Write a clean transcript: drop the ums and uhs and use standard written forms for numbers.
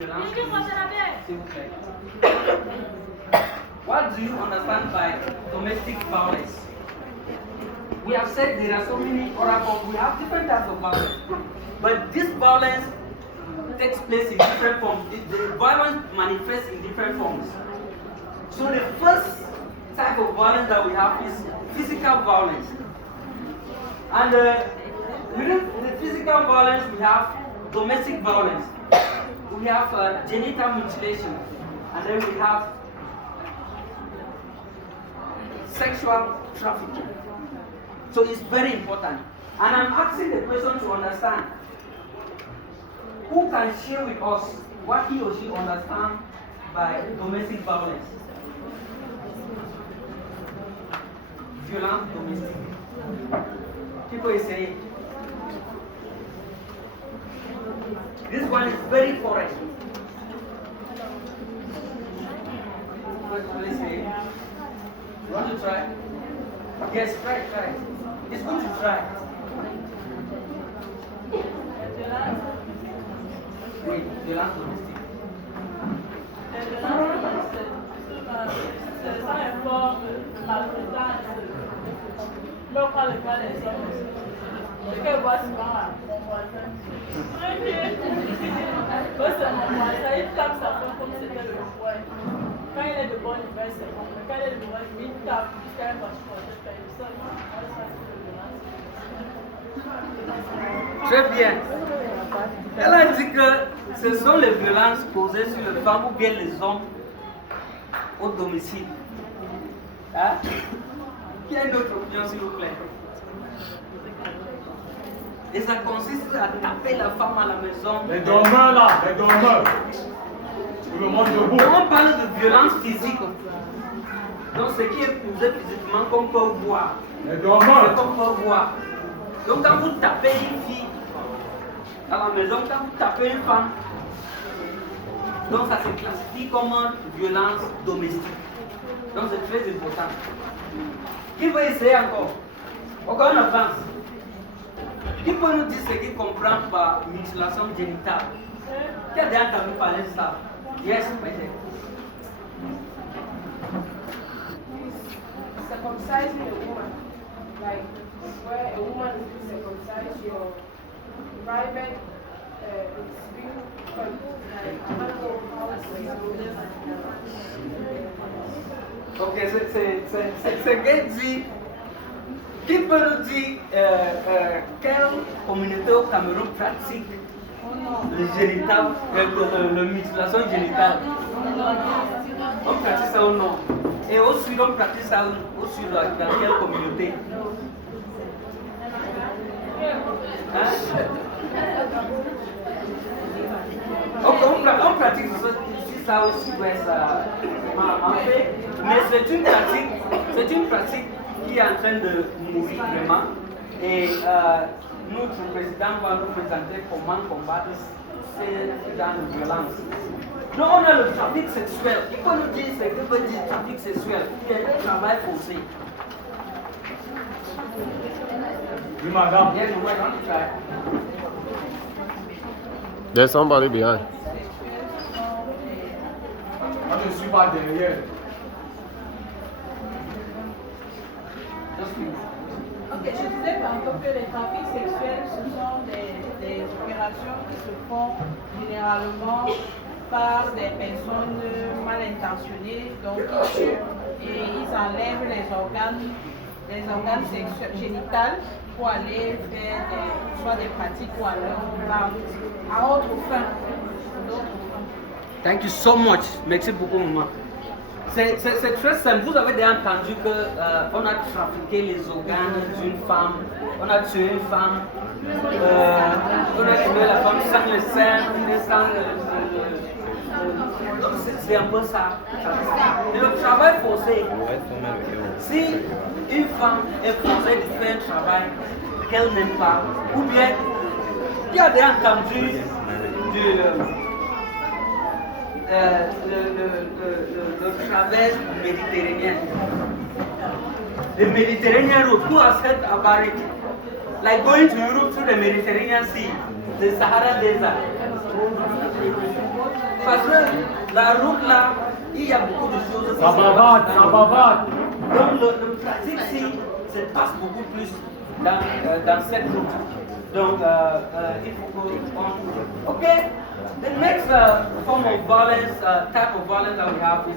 What do you understand by domestic violence? We have said there are so many other forms. We have different types of violence. But this violence takes place in different forms. The violence manifests in different forms. So the first type of violence that we have is physical violence. And within the physical violence, we have domestic violence. We have genital mutilation. And then we have sexual trafficking. So it's very important. And I'm asking the person to understand. Who can share with us what he or she understands by domestic violence? Violence domestic. People is saying, this one is very foreign. What is it? You want to try? Yes, try. It's good to try. Wait, violence domestique. Ça informe maltraitance. Je prends le cas des hommes. Ce que je vois souvent à mon voisin. Moi, c'est mon voisin, il tape sa femme comme c'était le foie. Quand il est de bonne humeur, c'est bon. Mais quand il est de mauvaise humeur, il tape jusqu'à un bâche pour le faire. Très bien. Elle a dit que ce sont les violences causées sur les femmes ou bien les hommes au domicile. Hein? Qui a une autre opinion, s'il vous plaît? Et ça consiste à taper la femme à la maison. Les dormeurs là, les dormeurs. Tout le monde debout. On parle de violence physique. Donc ce qui est causé physiquement qu'on peut voir. Les dormeurs. C'est qu'on peut voir. Donc quand vous tapez une fille à la maison, quand vous tapez une femme, donc ça se classifie comme une violence domestique. Donc c'est très important. Qui veut essayer encore? Encore une avance. Qui peut nous dire ce qu'il comprend par mutilation génitale? Qui a déjà entendu parler de ça? Yes, peut-être. Circumcising a woman, like where a woman is circumcised, your private dispute, but like I don't know how Ok, c'est qu'elle dit. Qui peut nous dire quelle communauté au Cameroun pratique le génital, la mutilation génitale? On pratique ça ou non? Et au Sud, on pratique ça au Sud, dans quelle communauté? Hein? On pratique ici ça au Sud-Ouest, mais c'est une pratique qui est en train de mourir vraiment. Et notre président va nous présenter comment combattre ces genres de violence. Donc on a le trafic sexuel. Il faut nous dire ce que veut dire trafic sexuel, qui est le travail forcé. Oui, madame. Yes, we want to try. There's somebody behind. Moi, je ne suis pas derrière. Ok, je disais tantôt que les trafics sexuels, ce sont des opérations qui se font généralement par des personnes mal intentionnées, donc ils tuent et ils enlèvent les organes sexuels, génitales pour aller faire soit des pratiques ou alors à autre fin. Thank you so much. Merci beaucoup, maman. C'est très simple. Vous avez déjà entendu qu'on a trafiqué les organes d'une femme, on a tué une femme, on a tué la femme sans le sein, sans donc c'est un peu ça. Et le travail forcé, si une femme est forcée de faire un travail qu'elle n'aime pas, ou bien il a déjà entendu le traverse méditerranéen. The Mediterranean route, who has heard about it? Like going to Europe through the Mediterranean Sea, the Sahara Desert. parce que la route là, il y a beaucoup de choses. Ça bavade. Donc le pratique ici se passe beaucoup plus dans cette route. Donc il faut que... Okay, the next form of violence, type of violence that we have is